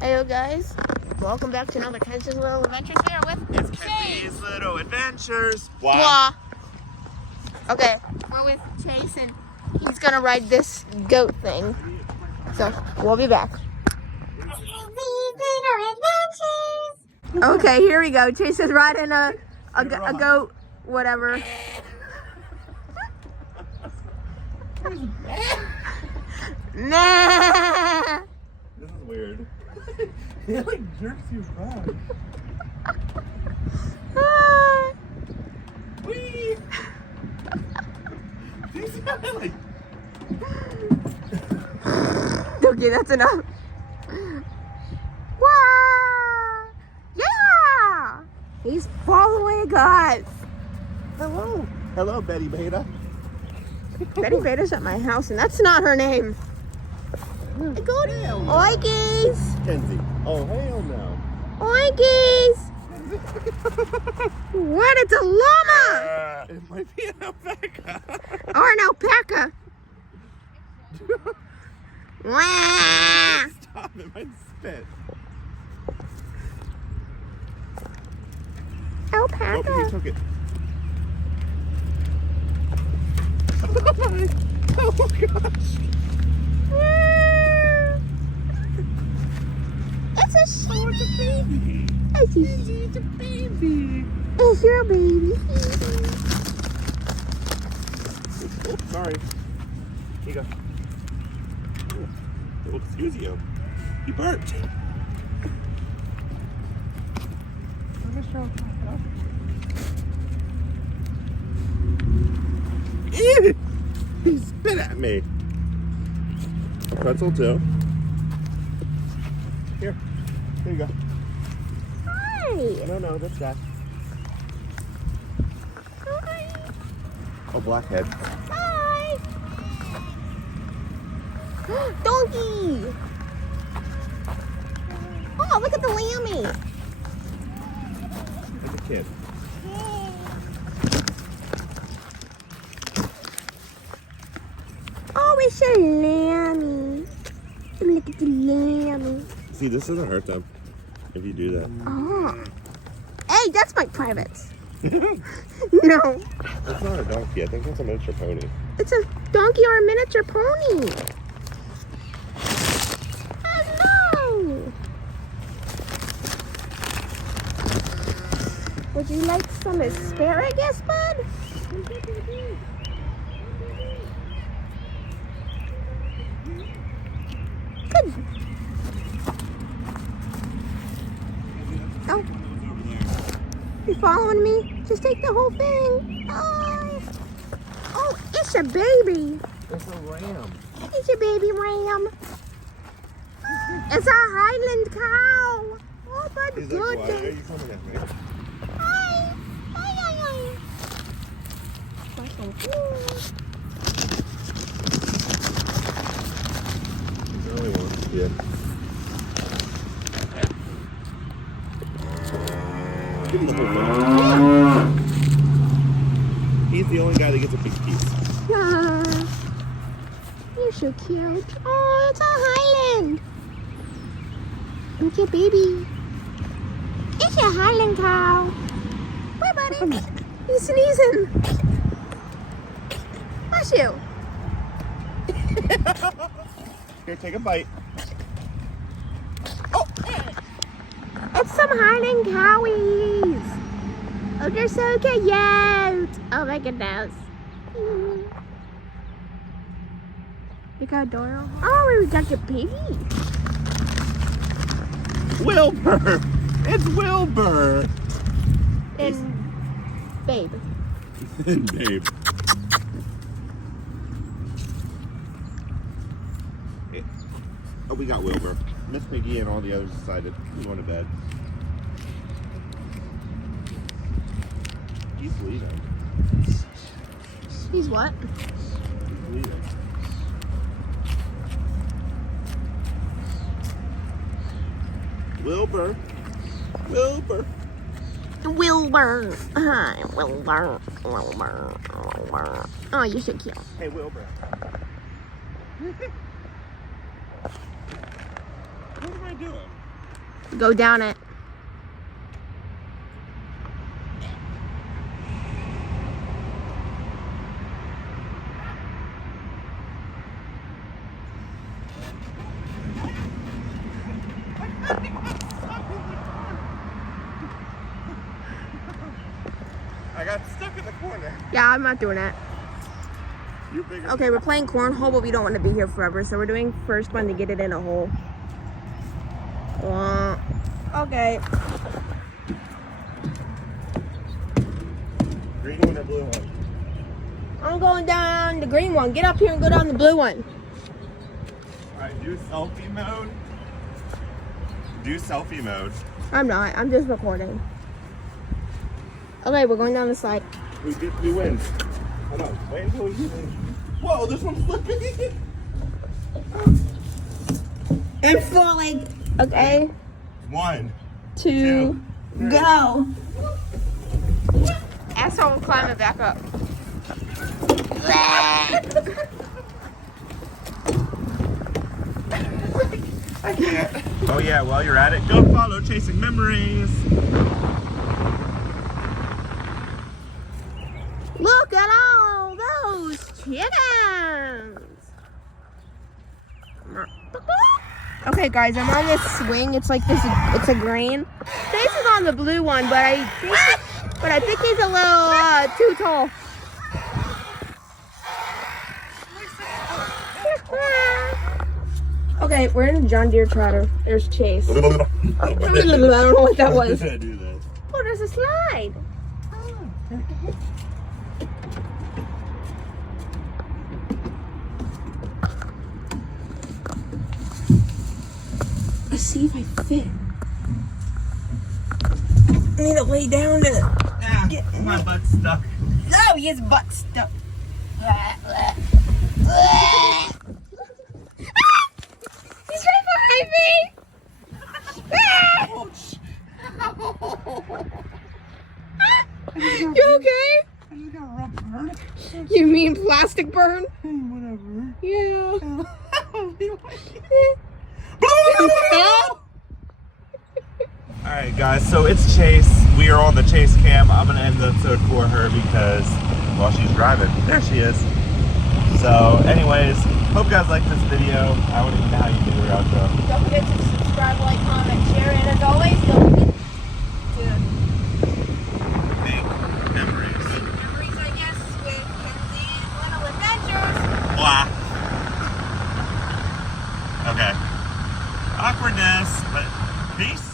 Hey, yo, guys. Welcome back to another Kenzie's Little Adventures here with It's Kenzie's Little Adventures. Blah. Okay, we're with Chase, and he's gonna ride this goat thing. So we'll be back. Okay, here we go. Chase is riding a goat, whatever. Nah. This is weird. It like jerks you back. Whee! Like... Okay, that's enough. Wow! Yeah! He's following us. Hello. Hello, Betty Beta. Betty Beta's at my house, and that's not her name. Go to Oikies! Kenzie. Oh, hell no. Oikies! What? It's a llama! It might be an alpaca. Or an alpaca. Wah! Stop, it might spit. Oh, he Alpaca. took it. Oh my gosh. It's a Oh, it's a baby. It's It's a baby. your baby. Oh, sorry. Here you go. Oh, excuse you. You burped. Ew! He spit at me. Pretzel too. Here you go. Hi. No, this guy. Hi. Oh, blackhead. Hi. Donkey. Oh, look at the lammy. Look at the kid. Oh, it's a lammy. Look at the lammy. See, this doesn't hurt them if you do that. Oh. Hey, that's my privates. It's No. not a donkey. I think it's a miniature pony. It's a donkey or a miniature pony. Hello. Would you like some asparagus, bud? Good. Oh, you following me? Just take the whole thing. Oh, it's a baby. It's a ram. It's a baby ram. It's a Highland cow. Oh my He's like, why are goodness. you coming at me? Hi. Hi, hi, hi. He really wants to get. Give him the whole thing. He's the only guy that gets a big piece. Ah, you're so cute. Oh, it's a Highland. It's your baby. It's a Highland cow. Where, buddy? He's sneezing. Bless you. Here, take a bite. It's some Highland cowies. Oh, they're so cute. Oh my goodness. Look how adorable. Oh, we got a baby. Wilbur! It's Wilbur! And babe. Babe. Oh, we got Wilbur. Miss McGee and all the others decided we want to bed. He's leaving. He's what? He's leaving. Wilbur. Wilbur. Wilbur. Hi, Wilbur. Wilbur. Wilbur. Oh, you're so cute. Hey, Wilbur. What am I doing? Go down it. I got stuck in the corner. Yeah, I'm not doing it. You're bigger. Okay, we're playing cornhole, but we don't want to be here forever, so we're doing first one to get it in a hole. Okay. Green one or blue one? I'm going down the green one. Get up here and go down the blue one. Alright, do selfie mode. Do selfie mode. I'm not. I'm just recording. Okay, we're going down the slide. Who wins? Hold on. Wait until we get in. Whoa, this one's flipping. And falling. Okay. 1, 2, 3. go. Asshole will climb it back up. I can't. Oh yeah, while you're at it, go follow Chasing Memories. Look at all those chickens. Okay, guys, I'm on this swing. It's like this. It's a green. This is on the blue one, but I think he's a little too tall. Okay, we're in a John Deere tractor. There's Chase. I don't know what that was. Do this. Oh, there's a slide. Let's see if I fit. I need to lay down to Yeah, my butt's stuck. No, his butt's stuck. He's right behind me. You okay? I just got a rough burn. You mean plastic burn? Whatever. Yeah. Alright guys, so it's Chase. We are on the Chase cam. I'm gonna end the episode for her because, well, she's driving. There she is. So anyways, hope you guys liked this video. I don't even know how you do your outro. Don't forget to subscribe, like, comment, share, and as always, don't forget to Make memories. make memories, I guess, with Kenzie's Little Adventures. Blah. Okay. Awkwardness, but peace.